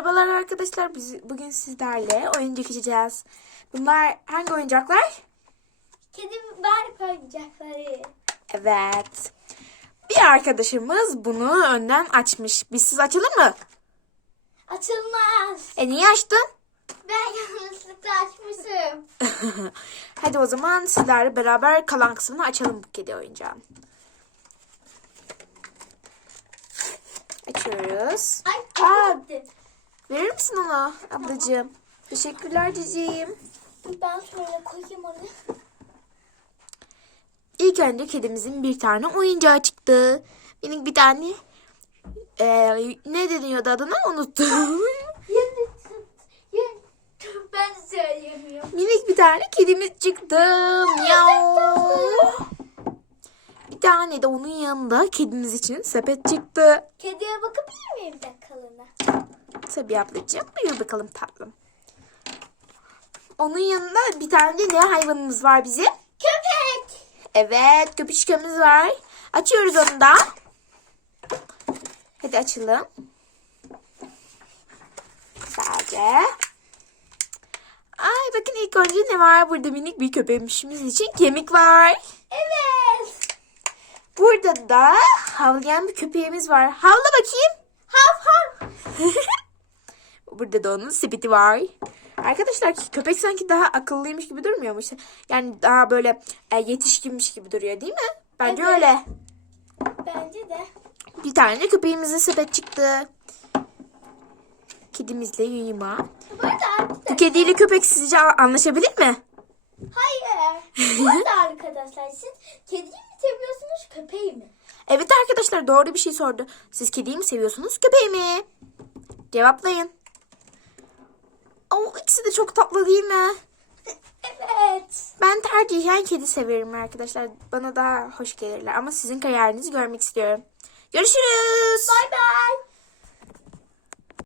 Merhabalar arkadaşlar. Biz bugün sizlerle oyuncak açacağız. Bunlar hangi oyuncaklar? Kedi var oyuncakları. Evet. Bir arkadaşımız bunu önden açmış. Biz siz açalım mı? Açılmaz. E niye açtın? Ben yanlışlıkla açmışım. Hadi o zaman sizlerle beraber kalan kısmını açalım bu kedi oyuncağın. Açıyoruz. Ay Aa. Verir misin onu ablacığım? Teşekkürler ciciğim. Ben şöyle koyayım onu. İlk önce kedimizin bir tane oyuncağı çıktı. Benim bir tane eee, ne deniyordu adına unuttum. Ben söyleyemiyorum. Minik bir tane kedimiz çıktı. Miau. Bir tane de onun yanında kedimiz için sepet çıktı. Kediye bakabilir miyim bakalına? Tabii ablacığım. Buyur bakalım tatlım. Onun yanında bir tane de ne hayvanımız var bizim? Köpek. Evet köpüşkemiz var. Açıyoruz onu da. Hadi açalım. Sadece. Ay bakın ilk önce ne var? Burada minik bir köpeğimiz için kemik var. Evet. Burada da havlayan bir köpeğimiz var. Havla bakayım. Hav hav. Burada da onun sepeti var. Arkadaşlar köpek sanki daha akıllıymış gibi durmuyor mu? Yani daha böyle e, yetişkinmiş gibi duruyor değil mi? Bence Evet. öyle. Bence de. Bir tane de köpeğimize sepet çıktı. Kedimizle yuyuma. Bu kediyle köpek sizce anlaşabilir mi? Hayır. Burada arkadaşlar siz kediyi mi seviyorsunuz köpeği mi? Evet arkadaşlar doğru bir şey sordu. Siz kediyi mi seviyorsunuz köpeği mi? Cevaplayın. Oo, ikisi de çok tatlı değil mi? Evet. Ben tercihen kedi severim arkadaşlar. Bana daha hoş gelirler. Ama sizin kararınızı görmek istiyorum. Görüşürüz. Bay bay.